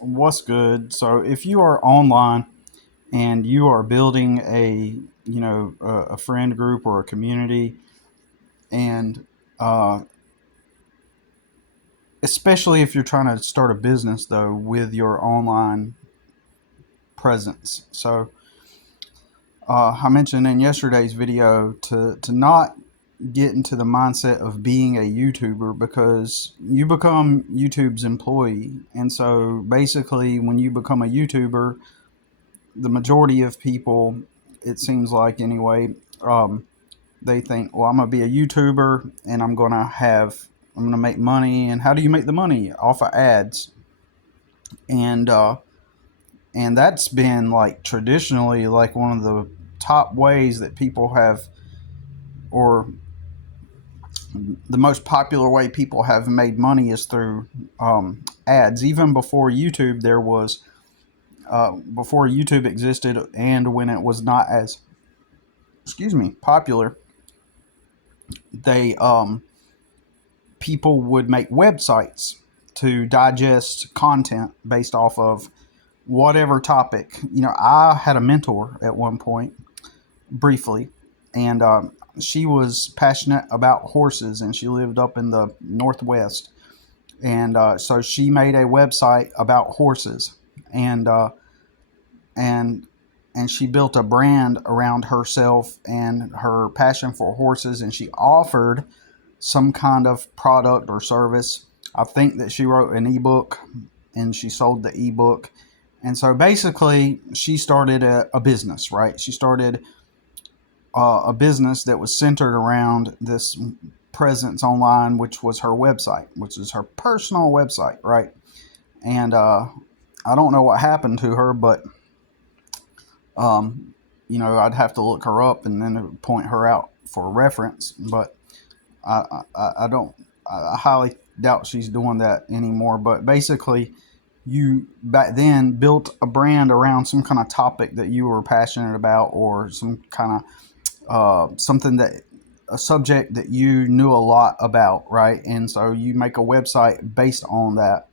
What's good? So, if you are online and you are building a friend group or a community, and especially if you're trying to start a business though with your online presence. So, I mentioned in yesterday's video to not get into the mindset of being a YouTuber because you become YouTube's employee. And so basically, when you become a YouTuber, the majority of people, it seems like anyway, they think, well, I'm going to be a YouTuber and I'm going to make money. And how do you make the money? Off of ads. And, uh, and that's been like traditionally like one of the top ways that people have, or the most popular way people have made money is through ads. Even before YouTube, before YouTube existed, and when it was not as, popular, they people would make websites to digest content based off of whatever topic. I had a mentor at one point, briefly, and she was passionate about horses, and she lived up in the Northwest. And so she made a website about horses, and and and she built a brand around herself and her passion for horses, and she offered some kind of product or service. I think that she wrote an ebook and she sold the ebook. And so basically, she started a business, right? She started a business that was centered around this presence online, which was her website, which is her personal website, right? And I don't know what happened to her, but um, I'd have to look her up and then point her out for reference. But I don't. I highly doubt she's doing that anymore. But basically, you back then built a brand around some kind of topic that you were passionate about, or some kind of something that a subject that you knew a lot about, right? And so you make a website based on that,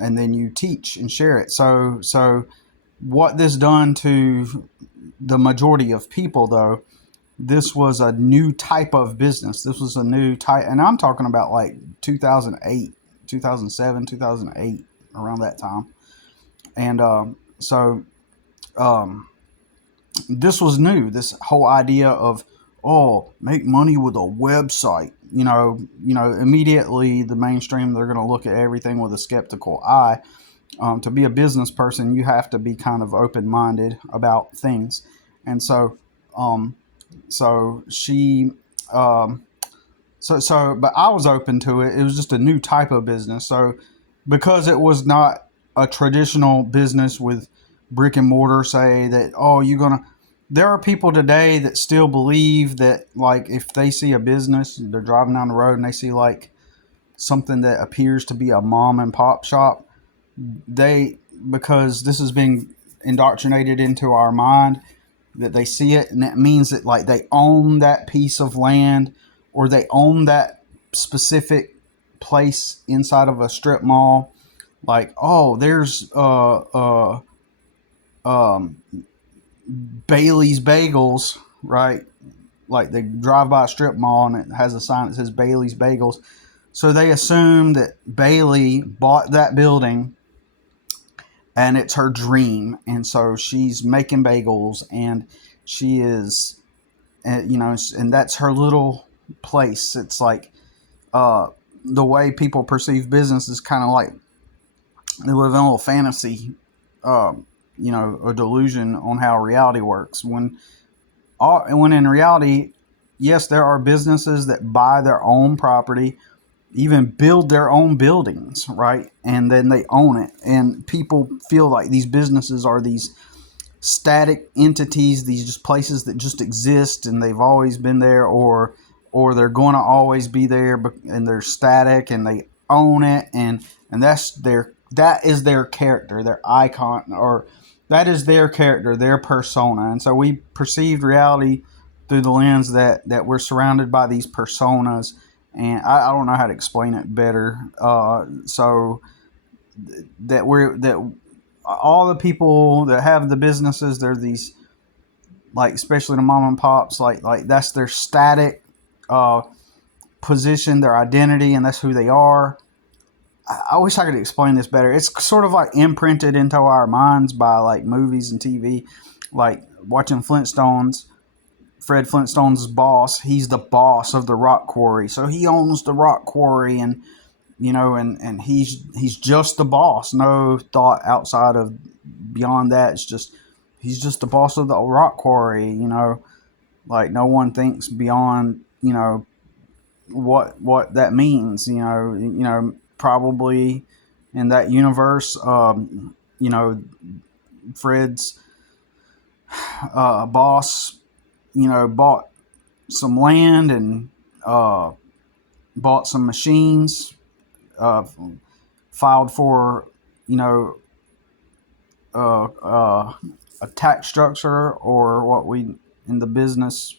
and then you teach and share it. So what this done to the majority of people, though, this was a new type of business. This was a new type, and I'm talking about like 2008, 2007, 2008, around that time. And um, this was new. This whole idea of, oh, make money with a website. Immediately the mainstream, they're going to look at everything with a skeptical eye. To be a business person, you have to be kind of open minded about things, and um, so she, um, but I was open to it. It was just a new type of business. So because it was not a traditional business with brick and mortar, say that, oh, you're gonna. There are people today that still believe that, like, if they see a business, they're driving down the road and they see like something that appears to be a mom and pop shop, they, because this has been indoctrinated into our mind, that they see it and that means that like they own that piece of land, or they own that specific place inside of a strip mall. Like, oh, there's um, Bailey's Bagels, right? Like, they drive by a strip mall and it has a sign that says Bailey's Bagels. So they assume that Bailey bought that building and it's her dream, and so she's making bagels, and she is, and that's her little place. It's like, uh, the way people perceive business is kind of like they live in a little fantasy, a delusion on how reality works. When in reality, yes, there are businesses that buy their own property, even build their own buildings, right? And then they own it. And people feel like these businesses are these static entities, these just places that just exist and they've always been there, or they're going to always be there, and they're static and they own it, and that is their character, their icon, or that is their character, their persona. And so we perceive reality through the lens that we're surrounded by these personas, and I don't know how to explain it better. So that all the people that have the businesses, they're these, like, especially the mom and pops, like that's their static uh, position, their identity, and that's who they are. I wish I could explain this better. It's sort of like imprinted into our minds by like movies and TV, like watching Flintstones. Fred Flintstone's boss. He's the boss of the rock quarry, so he owns the rock quarry, and and he's just the boss. No thought outside of beyond that. It's just he's just the boss of the rock quarry. Like no one thinks beyond what that means. Probably in that universe, Fred's boss, bought some land and bought some machines, uh, filed for, you know, a tax structure, or what we in the business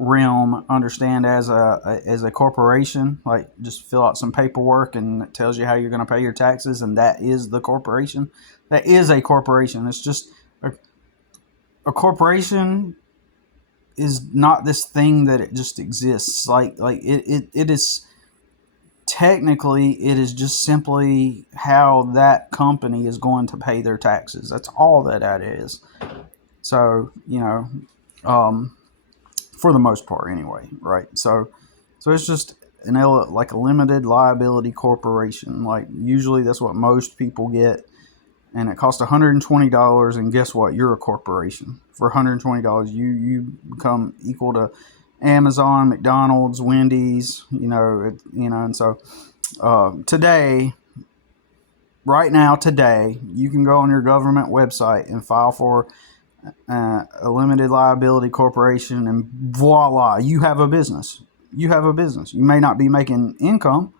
realm understand as a corporation. Like, just fill out some paperwork and it tells you how you're going to pay your taxes, and that is the corporation. That is a corporation. It's just a corporation is not this thing that it just exists. Like it is technically, it is just simply how that company is going to pay their taxes. That's all that is. So for the most part anyway, right? So it's just like a limited liability corporation. Like, usually that's what most people get, and it costs $120. And guess what? You're a corporation. For $120, you become equal to Amazon, McDonald's, Wendy's. And so today, right now, today, you can go on your government website and file for a limited liability corporation, and voila, you have a business. You have a business. You may not be making income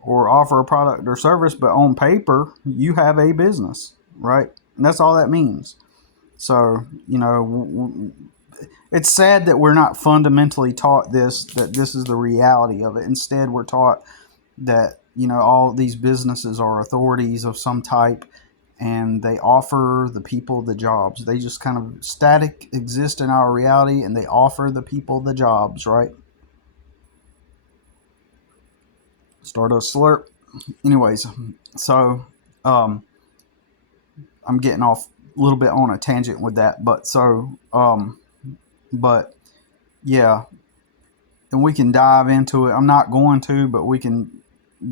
or offer a product or service, but on paper, you have a business, right? And that's all that means. So, it's sad that we're not fundamentally taught that this is the reality of it. Instead, we're taught that, all these businesses are authorities of some type, and they offer the people the jobs. They just kind of static exist in our reality, and they offer the people the jobs, right? Start a slurp. Anyways, so I'm getting off a little bit on a tangent with that, but yeah, and we can dive into it. I'm not going to, but we can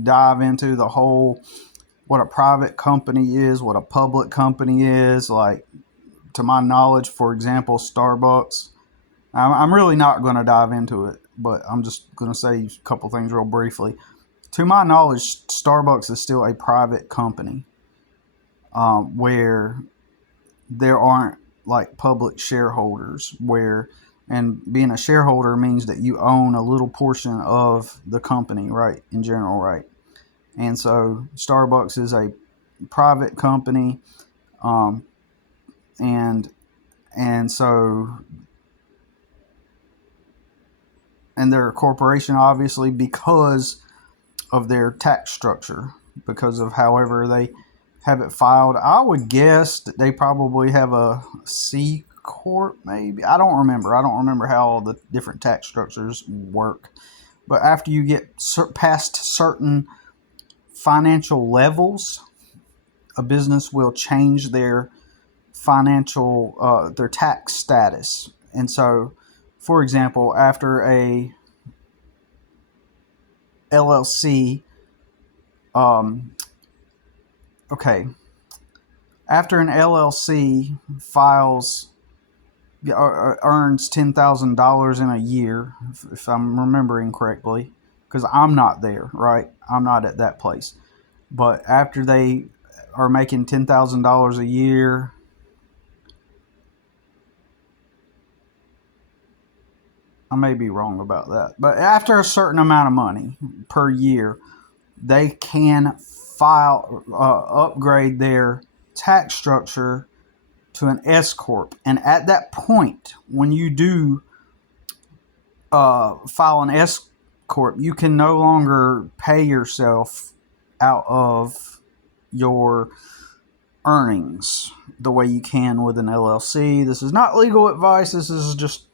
dive into the whole, what a private company is, what a public company is. Like, to my knowledge, for example, Starbucks. I'm really not going to dive into it, but I'm just going to say a couple things real briefly. To my knowledge, Starbucks is still a private company, where there aren't like public shareholders, and being a shareholder means that you own a little portion of the company, right, in general, right? And so Starbucks is a private company, and so, and they're a corporation, obviously, because of their tax structure, because of however they have it filed. I would guess that they probably have a C corp, maybe. I don't remember how all the different tax structures work. But after you get past certain financial levels, a business will change their their tax status. And so, for example, after a LLC, after an LLC earns $10,000 in a year, if I'm remembering correctly, because I'm not there, right? I'm not at that place. But after they are making $10,000 a year, I may be wrong about that, but after a certain amount of money per year, they can upgrade their tax structure to an S corp. And at that point, when you do file an S corp, you can no longer pay yourself out of your earnings the way you can with an LLC. This is not legal advice. This is just,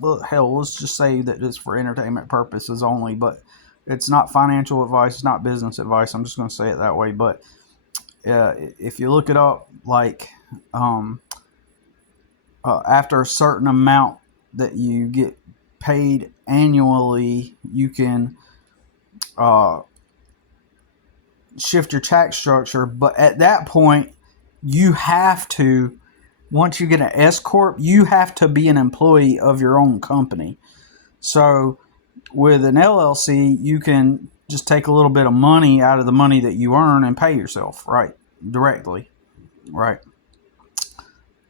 well, hell, let's just say that it's for entertainment purposes only, but it's not financial advice. It's not business advice. I'm just going to say it that way. But if you look it up, like after a certain amount that you get paid annually, you can shift your tax structure. But at that point, you have to, once you get an S corp, you have to be an employee of your own company. So with an LLC, you can just take a little bit of money out of the money that you earn and pay yourself, right, directly, right.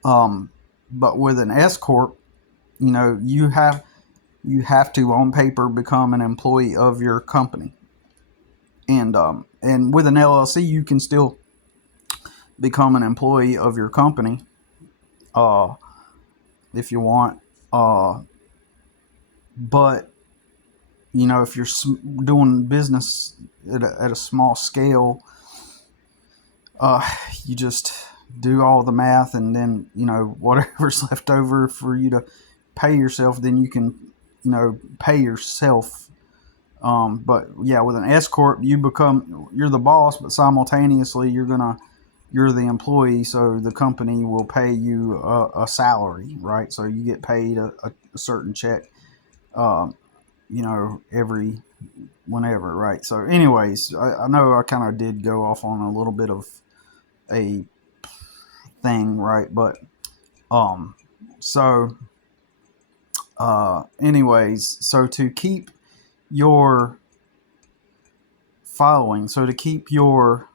But with an S corp, you have to, on paper, become an employee of your company. And with an LLC, you can still become an employee of your company if you want. But if you're doing business at a small scale, you just do all the math, and then whatever's left over for you to pay yourself, then you can pay yourself. But yeah, with an S corp, you're the boss, but simultaneously you're the employee, so the company will pay you a salary, right? So you get paid a certain check, every whenever, right? So anyways, I know I kind of did go off on a little bit of a thing, right? But anyways, so to keep your following, so to keep your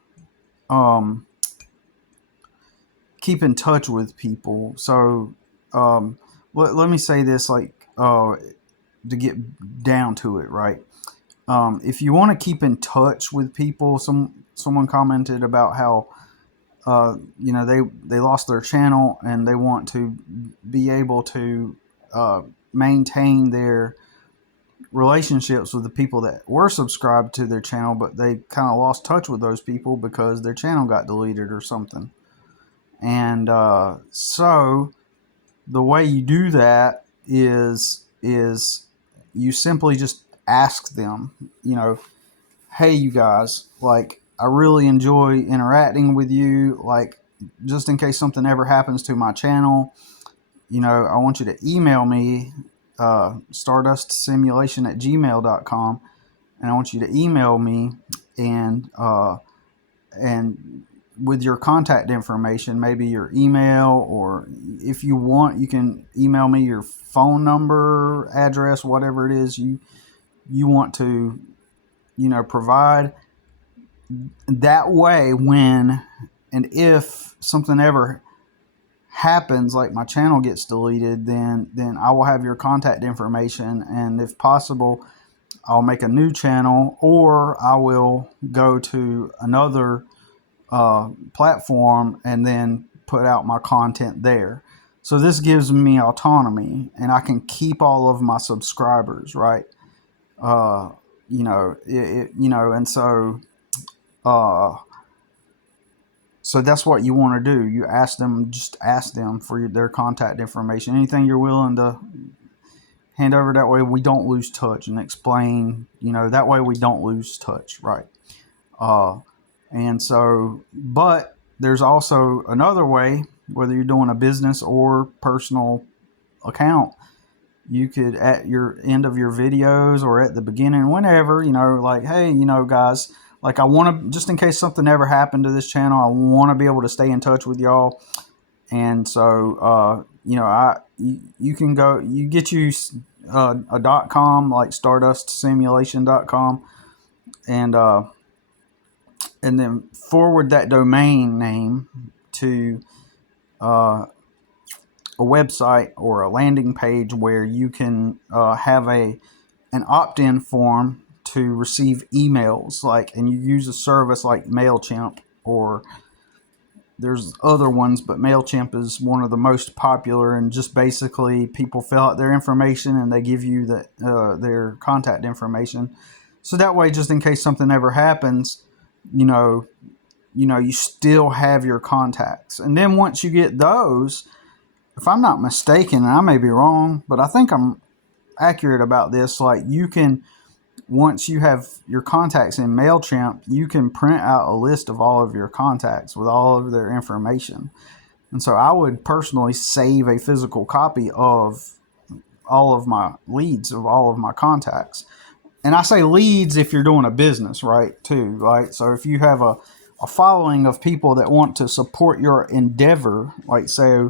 keep in touch with people, so let me say this, like to get down to it, right? If you want to keep in touch with people, someone commented about how they lost their channel and they want to be able to maintain their relationships with the people that were subscribed to their channel, but they kind of lost touch with those people because their channel got deleted or something. And so the way you do that is you simply just ask them, hey, you guys, like, I really enjoy interacting with you. Like, just in case something ever happens to my channel, I want you to email me, stardustsimulation@gmail.com, and I want you to email me and with your contact information, maybe your email, or if you want, you can email me your phone number, address, whatever it is you want to, provide. That way, when and if something ever happens, like my channel gets deleted, then I will have your contact information, and if possible, I'll make a new channel, or I will go to another platform and then put out my content there. So this gives me autonomy, and I can keep all of my subscribers, right? And so so that's what you want to do. You just ask them for their contact information, anything you're willing to hand over. That way we don't lose touch, and explain, that way we don't lose touch, right? And so, but there's also another way, whether you're doing a business or personal account, you could, at your end of your videos or at the beginning, whenever, like, hey, guys, like, I want to, just in case something ever happened to this channel, I want to be able to stay in touch with y'all. And so, you can go, you get you a .com, like stardustsimulation.com, and then forward that domain name to a website or a landing page where you can have an opt-in form to receive emails, and you use a service like MailChimp, or there's other ones, but MailChimp is one of the most popular, and just basically people fill out their information and they give you their contact information. So that way, just in case something ever happens, you know, you still have your contacts. And then once you get those, if I'm not mistaken, and I may be wrong, but I think I'm accurate about this, like you can, once you have your contacts in MailChimp, you can print out a list of all of your contacts with all of their information. And so I would personally save a physical copy of all of my leads, of all of my contacts. And I say leads if you're doing a business, right, too, right? So if you have a following of people that want to support your endeavor, like say,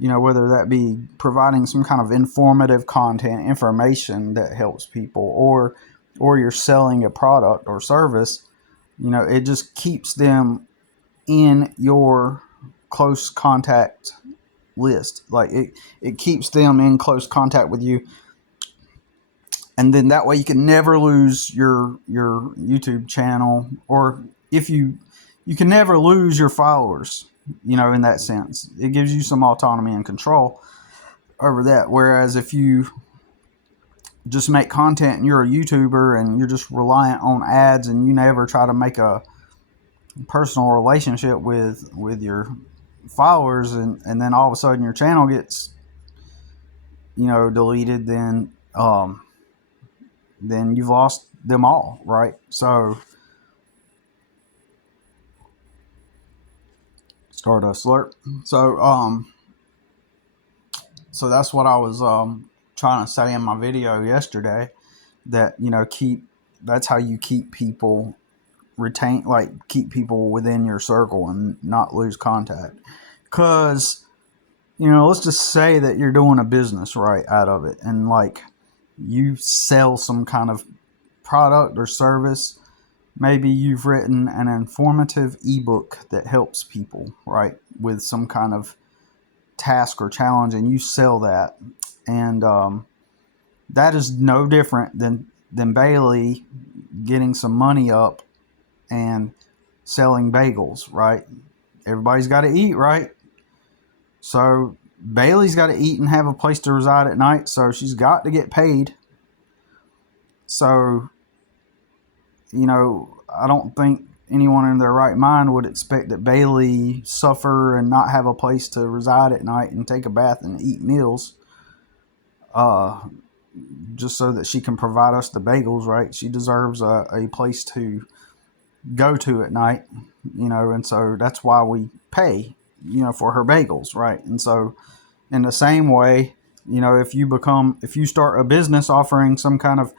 whether that be providing some kind of informative content, information that helps people, or you're selling a product or service, it just keeps them in your close contact list. Like it keeps them in close contact with you. And then that way you can never lose your YouTube channel, or if you can never lose your followers, in that sense. It gives you some autonomy and control over that. Whereas if you just make content and you're a YouTuber and you're just reliant on ads and you never try to make a personal relationship with your followers, and then all of a sudden your channel gets deleted, then you've lost them all, right? So Stardust alert. So that's what I was trying to say in my video yesterday, that that's how you keep people keep people within your circle and not lose contact. Because let's just say that you're doing a business right out of it, and like you sell some kind of product or service. Maybe you've written an informative ebook that helps people, right, with some kind of task or challenge, and you sell that. And that is no different than Bailey getting some money up and selling bagels, right? Everybody's got to eat, right? So Bailey's got to eat and have a place to reside at night, so she's got to get paid. So, I don't think anyone in their right mind would expect that Bailey suffer and not have a place to reside at night and take a bath and eat meals, just so that she can provide us the bagels, right? She deserves a place to go to at night, and so that's why we pay, for her bagels, right? And so in the same way, if you start a business offering some kind of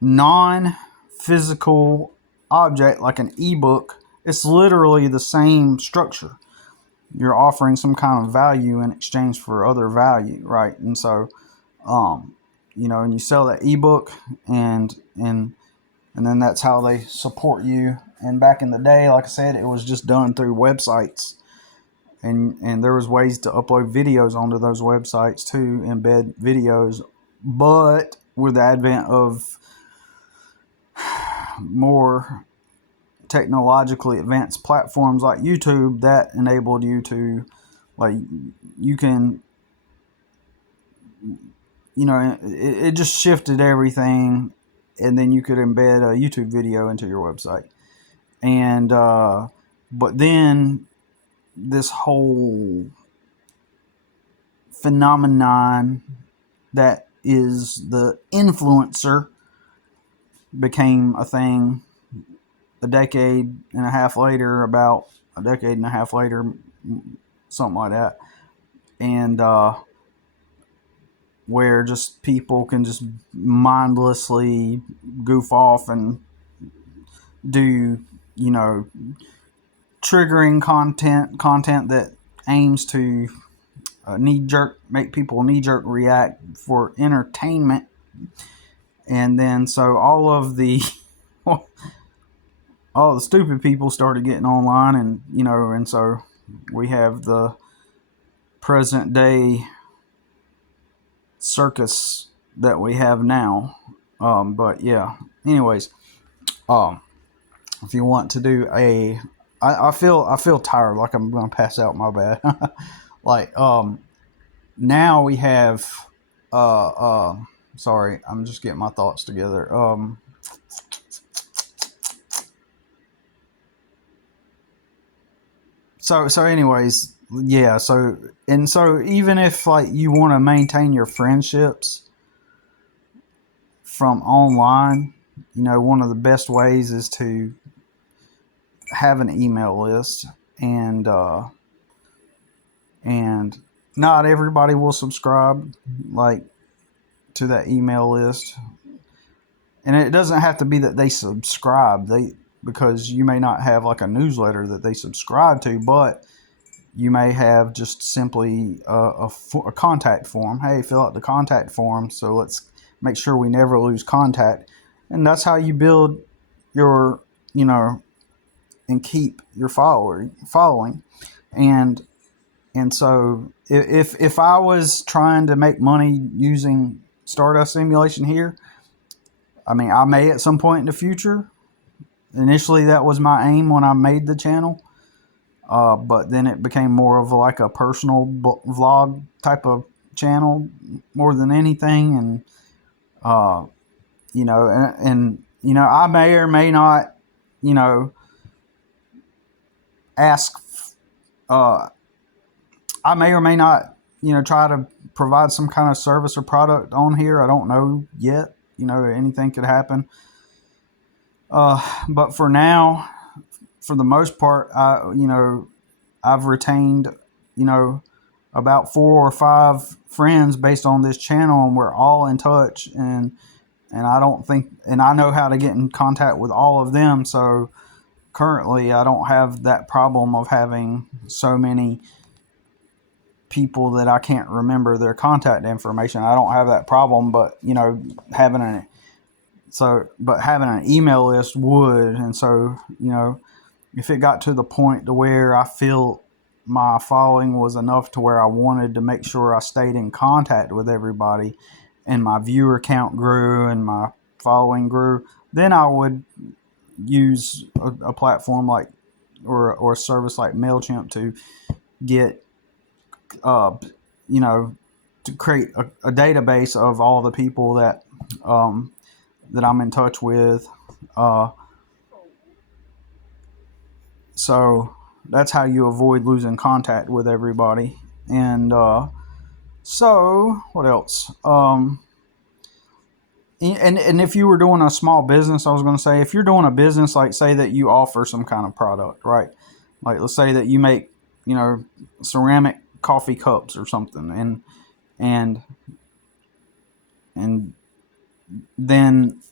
non-physical object like an ebook, it's literally the same structure. You're offering some kind of value in exchange for other value, right? And so and you sell that ebook, and then that's how they support you. And back in the day, like I said, it was just done through websites, and there was ways to upload videos onto those websites too, embed videos. But with the advent of more technologically advanced platforms like YouTube, that enabled you to, like, you can, it just shifted everything, and then you could embed a YouTube video into your website. And but then this whole phenomenon that is the influencer became a thing a decade and a half later, something like that. And where just people can just mindlessly goof off and do, triggering content that aims to make people knee-jerk react for entertainment. And then so all the stupid people started getting online, and and so we have the present day circus that we have now. But yeah, anyways, if you want to do I feel tired, like I'm gonna pass out, my bad. Like now we have sorry, I'm just getting my thoughts together. Now we have, sorry, I'm just getting my thoughts together. Now we have, sorry, I'm just getting my thoughts together. Now we have, sorry, I'm just getting my thoughts together. Now we have, sorry, I'm just getting my thoughts together. Now we have, sorry, I'm just getting my thoughts together. So anyways, yeah. So even if like you want to maintain your friendships from online, one of the best ways is to have an email list, and and not everybody will subscribe like to that email list, and it doesn't have to be that they subscribe, because you may not have like a newsletter that they subscribe to, but you may have just simply a contact form. Hey, fill out the contact form, so let's make sure we never lose contact. And that's how you build your, and keep your following. And so if I was trying to make money using Stardust Simulation here, I mean, I may at some point in the future. Initially, that was my aim when I made the channel. But then it became more of like a personal vlog type of channel more than anything. And, I may or may not, ask, I may or may not, try to provide some kind of service or product on here. I don't know yet. Anything could happen. But for now, for the most part, I've retained, about 4 or 5 friends based on this channel, and we're all in touch, and I don't think, and I know how to get in contact with all of them. So currently I don't have that problem of having so many people that I can't remember their contact information. I don't have that problem, but having an email list would. And so, if it got to the point to where I feel my following was enough to where I wanted to make sure I stayed in contact with everybody, and my viewer count grew and my following grew, then I would use a platform like, or a service like MailChimp to get, to create a database of all the people that I'm in touch with. So that's how you avoid losing contact with everybody. And so what else? And if you were doing a small business, I was going to say, if you're doing a business, like say that you offer some kind of product, right? Like let's say that you make, ceramic coffee cups or something, and then,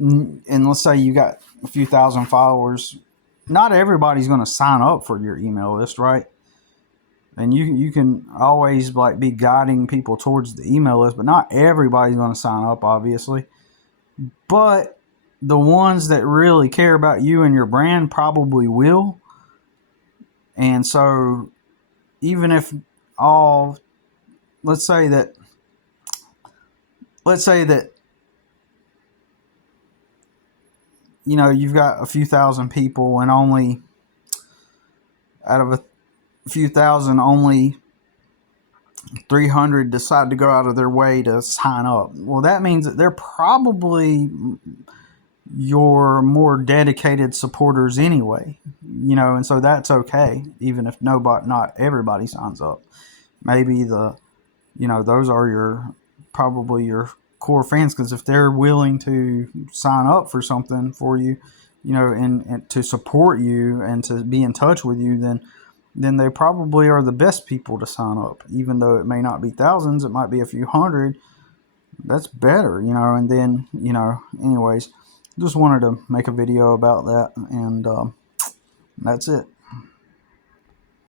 and let's say you got a few thousand followers. Not everybody's going to sign up for your email list, right? And you can always like be guiding people towards the email list, but not everybody's going to sign up, obviously. But the ones that really care about you and your brand probably will. And so even if let's say that you've got a few thousand people, and only out of a few thousand, only 300 decide to go out of their way to sign up. Well, that means that they're probably your more dedicated supporters anyway, and so that's okay, even if not everybody signs up. Maybe those are probably your core fans, because if they're willing to sign up for something for you, and to support you and to be in touch with you, then they probably are the best people to sign up. Even though it may not be thousands, it might be a few hundred. That's better, and then, anyways, just wanted to make a video about that, and that's it.